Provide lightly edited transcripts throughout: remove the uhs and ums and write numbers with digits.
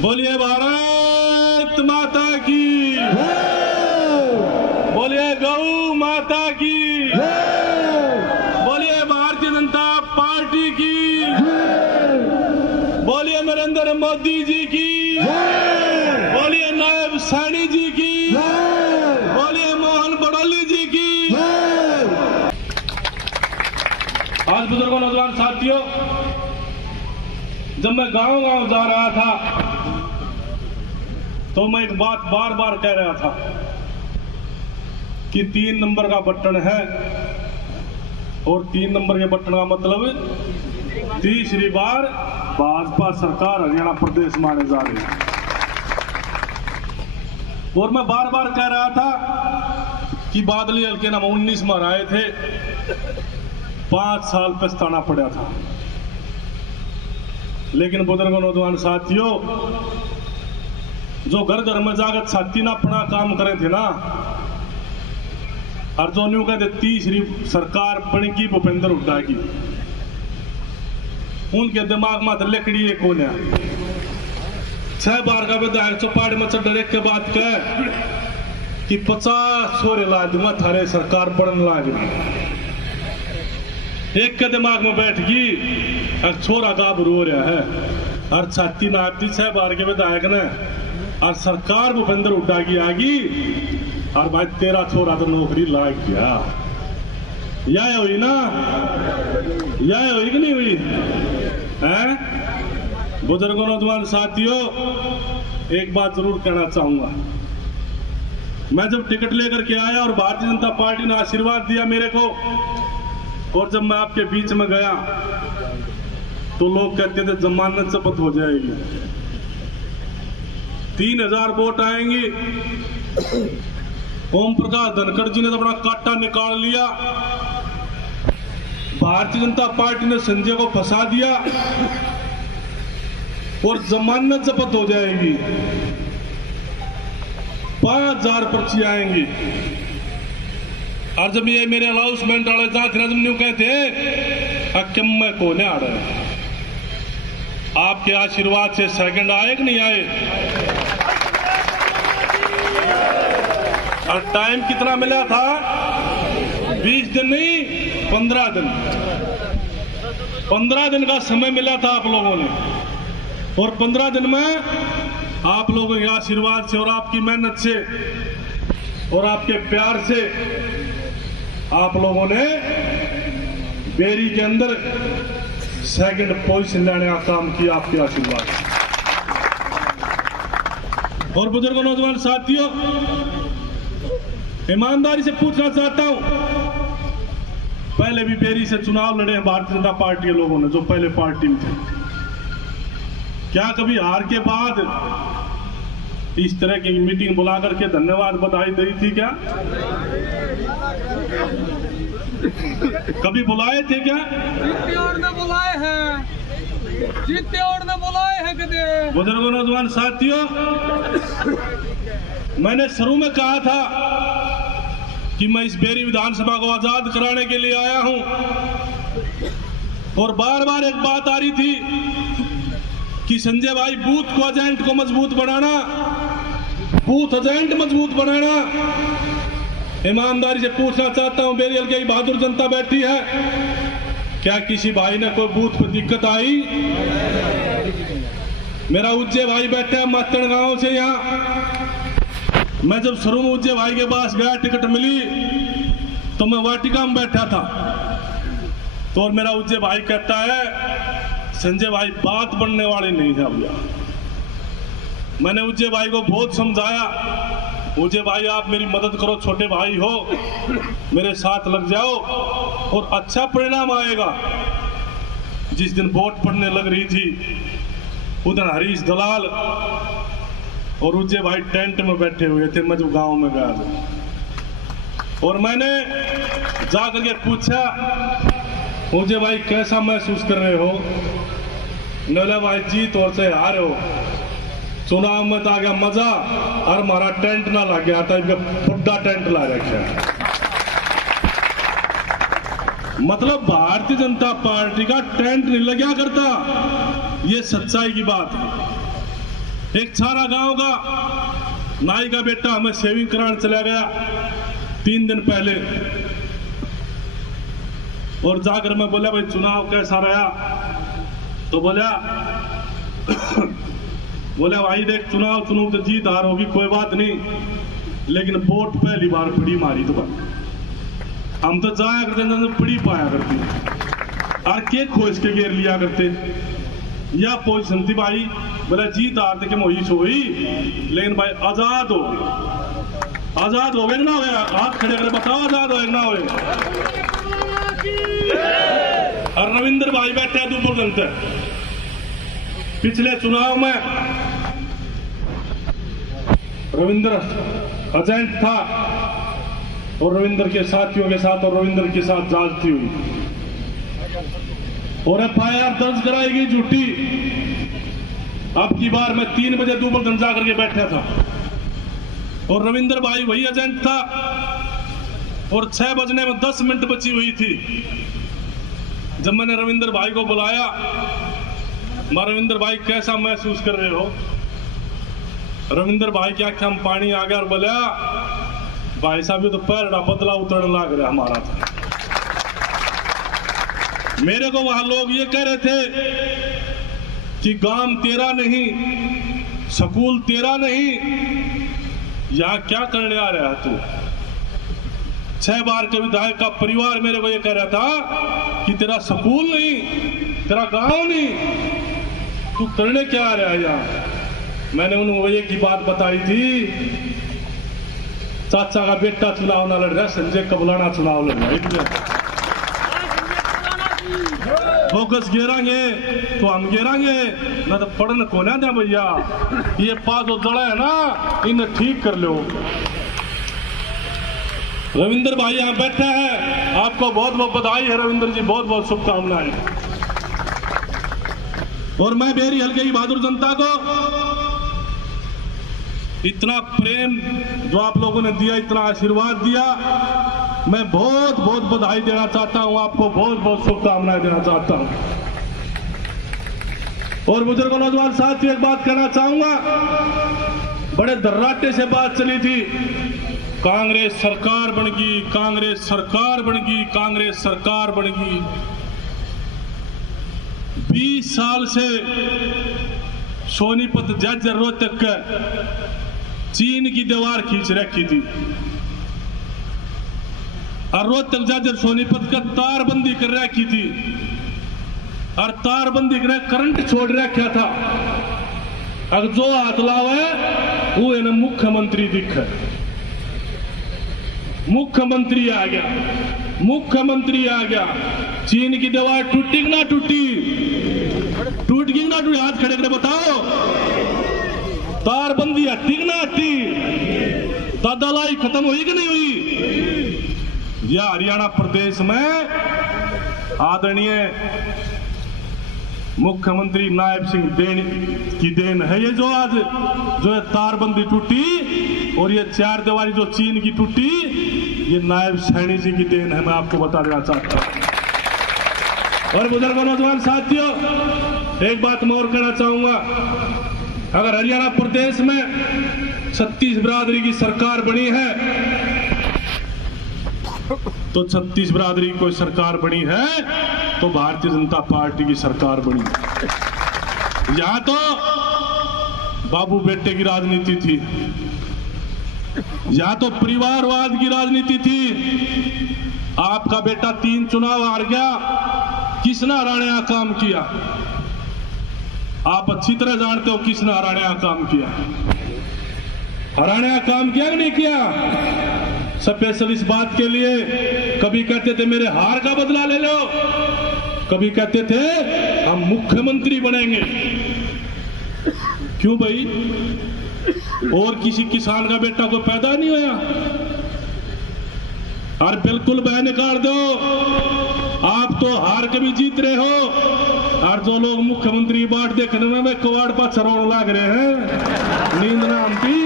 बोलिए भारत माता की, बोलिए गौ माता की, बोलिए भारतीय जनता पार्टी की, बोलिए नरेंद्र मोदी जी की, बोलिए नायब सैनी जी की, बोलिए मोहन बड़ौली जी की। आज बुजुर्गों नौजवान साथियों, जब मैं गांव गांव जा रहा था तो मैं एक बात बार बार कह रहा था कि 3 नंबर का बटन है और 3 नंबर के बटन का मतलब तीसरी बार भाजपा सरकार हरियाणा प्रदेश में आने जा रही है। और मैं बार बार कह रहा था कि बादली हल्के नाम 19 में आए थे, 5 साल पछताना पड़ा था। लेकिन बुजुर्गों नौजवान साथियों, जो घर घर में जाकर छाती ना अपना काम करे थे ना, और जो न्यू कहते तीसरी सरकार बनेगी भूपेंद्र हुड्डा की, उनके दिमाग में लकड़ी एक कौन है। 6 बार का विधायक चौपाटी में चढ़ एक के बात कह कि 50 छोरे ला दूंगा थारे सरकार बढ़ने लाग रही। एक के दिमाग में बैठ गई और छोरा गाब रो रहा है और छाती ना आपती 6 बार के विधायक ने और सरकार भूपेंद्र हुड्डा की आगी और भाई तेरा छोरा तो नौकरी लाग गया। यह हुई ना, यह हुई कि नहीं हुई है? बुजुर्गों नौजवान साथियों, एक बात जरूर कहना चाहूंगा। मैं जब टिकट लेकर के आया और भारतीय जनता पार्टी ने आशीर्वाद दिया मेरे को, और जब मैं आपके बीच में गया तो लोग कहते थे जमानत जब्त हो जाएगी, 3000 वोट आएंगे। ओम प्रकाश धनखड़ जी ने तो अपना काटा निकाल लिया, भारतीय जनता पार्टी ने संजय को फंसा दिया और जमानत जब्त हो जाएगी, 5000 पर्ची आएंगी। और जब ये मेरे अनाउंसमेंट वाले जांच न्यू कहते अक्यम में कोने आ रहे, आपके आशीर्वाद से सेकंड आए कि नहीं आए? और टाइम कितना मिला था? 20 दिन नहीं, 15 दिन। 15 दिन का समय मिला था आप लोगों ने, और 15 दिन में आप लोगों के आशीर्वाद से और आपकी मेहनत से और आपके प्यार से आप लोगों ने बेरी के अंदर सेकंड पोजीशन लेने का काम किया, आपके आशीर्वाद। और बुजुर्गों नौजवान साथियों, ईमानदारी से पूछना चाहता हूं, पहले भी बेरी से चुनाव लड़े हैं भारतीय जनता पार्टी के लोगों ने, जो पहले पार्टी में थे। क्या कभी हार के बाद इस तरह की मीटिंग बुला करके धन्यवाद बधाई दी थी क्या? कभी बुलाए थे क्या? बुलाए हैं, जीते और न बुलाए हैं कदे। बुजुर्गों नौजवान साथियों, मैंने शुरू में कहा था कि मैं इस बेरी विधानसभा को आजाद कराने के लिए आया हूं, और बार बार एक बात आ रही थी कि संजय भाई बूथ को एजेंट को मजबूत बनाना, बूथ एजेंट मजबूत बनाना। ईमानदारी से पूछना चाहता हूं, बेरी हल्के की बहादुर जनता बैठी है, क्या किसी भाई ने कोई बूथ पर दिक्कत आई? मेरा उज्जै भाई बैठा है मातण गांव से यहाँ। मैं जब शुरू में उज्जै भाई के पास गया, टिकट मिली तो मैं वाटिका में बैठा था, तो और मेरा उज्जै भाई कहता है संजय भाई बात बनने वाली नहीं है भैया। मैंने उज्जै भाई को बहुत समझाया, उज्जै भाई आप मेरी मदद करो, छोटे भाई हो, मेरे साथ लग जाओ और अच्छा परिणाम आएगा। जिस दिन वोट पड़ने लग रही थी उधर हरीश दलाल और उज्जै भाई टेंट में बैठे हुए थे, मैं जो गांव में गया था, और मैंने जाकर के पूछा उज्जै भाई कैसा महसूस कर रहे हो? नौला भाई जीत और से हार हो, चुनाव में तो आ गया मजा और हमारा टेंट ना लग गया था, बुढ़ा टेंट ला रखा। मतलब भारतीय जनता पार्टी का टेंट नहीं लगा करता, ये सच्चाई की बात है। एक सारा गांव का नाई का बेटा हमें शेविंग कराने चला गया 3 दिन पहले, और जाकर मैं बोला भाई चुनाव कैसा रहा, तो बोला भाई देख चुनाव तो जीत हार होगी कोई बात नहीं, लेकिन वोट पहली बार पड़ी मारी तो बात हम तो जाया करते तो पड़ी पाया करती और के खोज के घेर लिया करते, या पोजिशन थी भाई। बोला जीत हार के मोही सोई, लेकिन भाई आजाद हो गए ना हो गया, हाथ खड़े कर बताओ आजाद हो ना हो। और रविंद्र भाई बैठे दूपुर जनता, पिछले चुनाव में रविंद्र एजेंट था और रविंद्र के साथियों के साथ और रविंद्र के साथ जांचती हुई और FIR दर्ज कराई गई झूठी। अब की बार मैं 3 बजे दूपुर जा करके बैठा था और रविंद्र भाई वही एजेंट था और 6 बजने में 10 मिनट बची हुई थी जब मैंने रविंद्र भाई को बुलाया। रविंद्र भाई कैसा महसूस कर रहे हो? रविंद्र भाई की आंखें में पानी आ गया और बोला भाई साहब ये तो पैर बदला उतरने लग रहा हमारा था। मेरे को वहां लोग ये कह रहे थे कि गांव तेरा नहीं, स्कूल तेरा नहीं, यहां क्या करने आ रहा है तू? 6 बार के विधायक का परिवार मेरे को ये कह रहा था कि तेरा स्कूल नहीं, तेरा गांव नहीं, तू करने क्या आ रहा है यहाँ? मैंने उन्हें एक ही बात बताई थी, चाचा का बेटा चुनाव ना लड़ रहा, संजय कबलाना चुनाव लड़ रहा है। फोकस गिरांगे तो हम गिरांगे ना तो पढ़ने को ना दे भैया। ये पास जो जड़ा है ना इन्हें ठीक कर लो। रविंद्र भाई यहाँ बैठा है, आपको बहुत बहुत बधाई है रविंद्र जी, बहुत बहुत शुभकामनाएं। और मैं बेरी हल्के की बहादुर जनता को इतना प्रेम जो आप लोगों ने दिया, इतना आशीर्वाद दिया, मैं बहुत बहुत बधाई देना चाहता हूं, आपको बहुत बहुत शुभकामनाएं देना चाहता हूं। और बुजुर्ग नौजवान साथियों एक बात कहना चाहूंगा, बड़े दर्राटे से बात चली थी, कांग्रेस सरकार बन गई, कांग्रेस सरकार बन गई, कांग्रेस सरकार बन गई। 20 साल से सोनीपत जज्जर रोहतक चीन की दीवार खींच रखी थी और रोहतक जज्जर सोनीपत का तारबंदी कर रखी थी और तारबंदी कर करंट छोड़ रखा था। अगर जो हाथ लावे वो इन्हें मुख्यमंत्री दिखे। मुख्यमंत्री आ गया, मुख्यमंत्री आ गया। चीन की दीवार टूटी ना टूटी? टूट गई ना टूटी? हाथ खड़े कर बताओ। तारबंदी हटी कि ना हटी? दादालाई खत्म हुई कि नहीं हुई? यह हरियाणा प्रदेश में आदरणीय मुख्यमंत्री नायब सिंह की देन है। ये जो आज जो है तारबंदी टूटी और ये 4 दीवारी जो चीन की टूटी, ये नायब सैनी जी की देन है, मैं आपको बता देना चाहता हूं। और बुजुर्ग नौजवान साथियों एक बात मैं और कहना चाहूंगा, अगर हरियाणा प्रदेश में 36 बिरादरी की सरकार बनी है तो 36 बिरादरी की कोई सरकार बनी है तो भारतीय जनता पार्टी की सरकार बनी। यहां तो बाबू बेटे की राजनीति थी, यहां तो परिवारवाद की राजनीति थी। आपका बेटा 3 चुनाव हार गया, किसने हराने का काम किया? आप अच्छी तरह जानते हो किसने हराने का काम किया। हराने का काम किया कि नहीं किया? स्पेशल इस बात के लिए कभी कहते थे मेरे हार का बदला ले लो, कभी कहते थे हम मुख्यमंत्री बनेंगे। क्यों भाई? और किसी किसान का बेटा को पैदा नहीं होया? और बिल्कुल बह निकाल दो, आप तो हार के भी जीत रहे हो और जो लोग मुख्यमंत्री बाट देखने में कवाड़ पर चरोड़ लाग रहे हैं, नींद ना आती।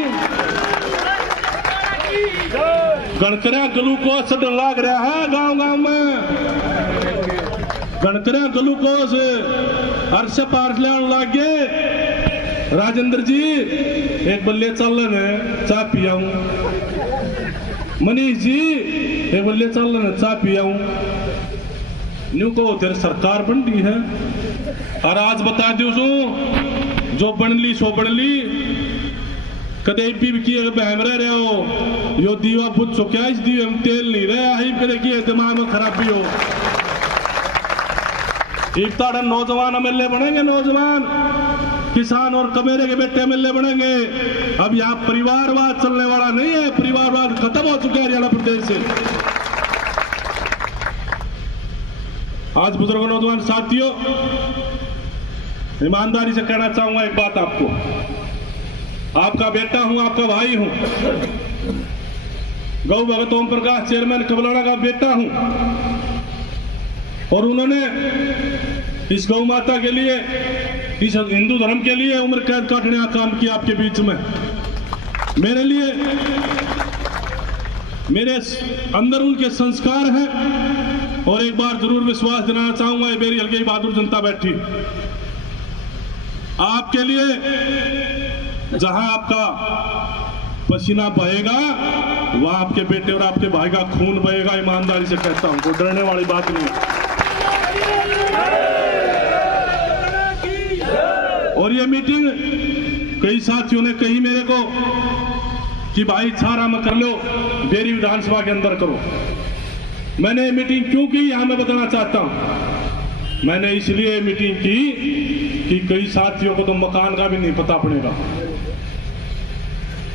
गणकरिया ग्लूकोज लाग रहा है गांव गांव में, गणकरिया ग्लूकोज हर से पार लाग गए राजेंद्र जी एक बल्ले चल रहे चाय पियाऊं। मनीष जी एक बल्ले चल रहे चाय पियाऊं। न्यू को तेरे सरकार बन दी है और आज बता दू जो बन ली सो बन ली कदे भी किए बहम रहे हो यो दीवा बुझ चुका इस दीवे में तेल नहीं रहा ही कदे किए दिमाग में खराबी हो। एक ताड़ा नौजवान एमएलए बनेंगे, नौजवान किसान और कमेरे के बेटे एमएलए बनेंगे। अब यहाँ परिवारवाद चलने वाला नहीं है, परिवारवाद खत्म हो चुका है हरियाणा प्रदेश से। आज बुजुर्ग नौजवान साथियों ईमानदारी से कहना चाहूंगा एक बात आपको, आपका बेटा हूं, आपका भाई हूं, गौ भगत ओम प्रकाश चेयरमैन कबलाना का बेटा हूं और उन्होंने इस गौ माता के लिए, इस हिंदू धर्म के लिए उम्र कैद काटने का काम किया आपके बीच में। मेरे लिए मेरे अंदर उनके संस्कार हैं और एक बार जरूर विश्वास दिलाना चाहूंगा, ये मेरी हल्की बहादुर जनता बैठी आपके लिए। जहां आपका पसीना बहेगा वहां आपके बेटे और आपके भाई का खून बहेगा। ईमानदारी से कहता हूं, कोई डरने वाली बात नहीं। और ये मीटिंग कई साथियों ने कही मेरे को कि भाई छारा में कर लो, बेरी विधानसभा के अंदर करो। मैंने ये मीटिंग क्यों की यहां मैं बताना चाहता हूं। मैंने इसलिए मीटिंग की कि कई साथियों को तो मकान का भी नहीं पता पड़ेगा।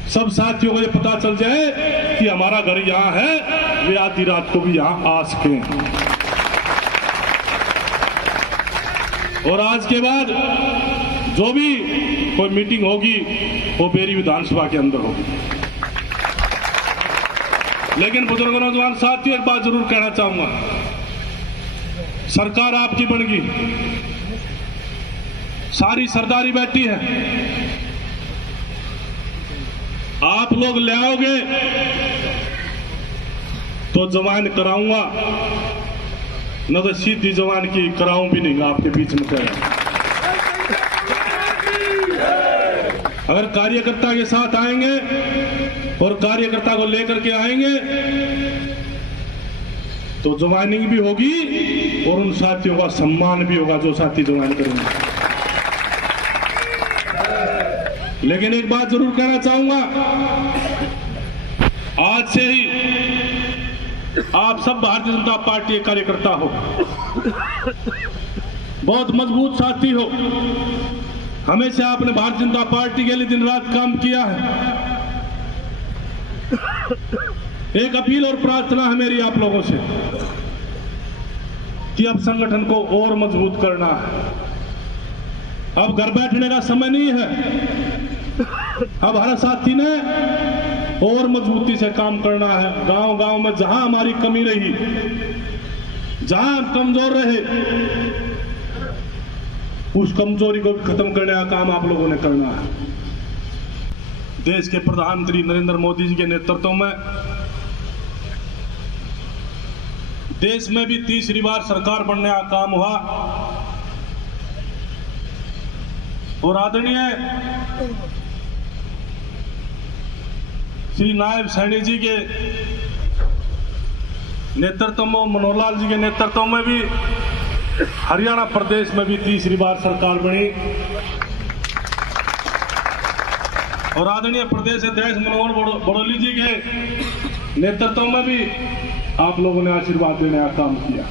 सब साथियों को ये पता चल जाए कि हमारा घर यहां है, वे आधी रात को भी यहां आ सकें। और आज के बाद जो भी कोई मीटिंग होगी वो बेरी विधानसभा के अंदर होगी। लेकिन बुजुर्ग नौजवान साथियों एक बात जरूर कहना चाहूंगा, सरकार आपकी बन गई, सारी सरदारी बैठी है, आप लोग ले आओगे तो जवान कराऊंगा, न तो सीधी जवान की कराऊं भी नहीं आपके बीच में कह। अगर कार्यकर्ता के साथ आएंगे और कार्यकर्ता को लेकर के आएंगे तो जवानिंग भी होगी और उन साथियों का सम्मान भी होगा जो साथी जवान करेंगे। लेकिन एक बात जरूर कहना चाहूंगा, आज से ही आप सब भारतीय जनता पार्टी के कार्यकर्ता हो, बहुत मजबूत साथी हो, हमेशा आपने भारतीय जनता पार्टी के लिए दिन रात काम किया है। एक अपील और प्रार्थना है मेरी आप लोगों से कि अब संगठन को और मजबूत करना है। अब घर बैठने का समय नहीं है, अब हर साथी ने और मजबूती से काम करना है। गांव गांव में जहां हमारी कमी रही, जहां हम कमजोर रहे, उस कमजोरी को खत्म करने का काम आप लोगों ने करना है। देश के प्रधानमंत्री नरेंद्र मोदी जी के नेतृत्व में देश में भी तीसरी बार सरकार बनने का काम हुआ और आदरणीय श्री नायब सैनी जी के नेतृत्व में, मनोहर लाल जी के नेतृत्व में भी हरियाणा प्रदेश में भी तीसरी बार सरकार बनी और आदरणीय प्रदेश अध्यक्ष मनोहर बड़ोली जी के नेतृत्व में भी आप लोगों ने आशीर्वाद देने का काम किया।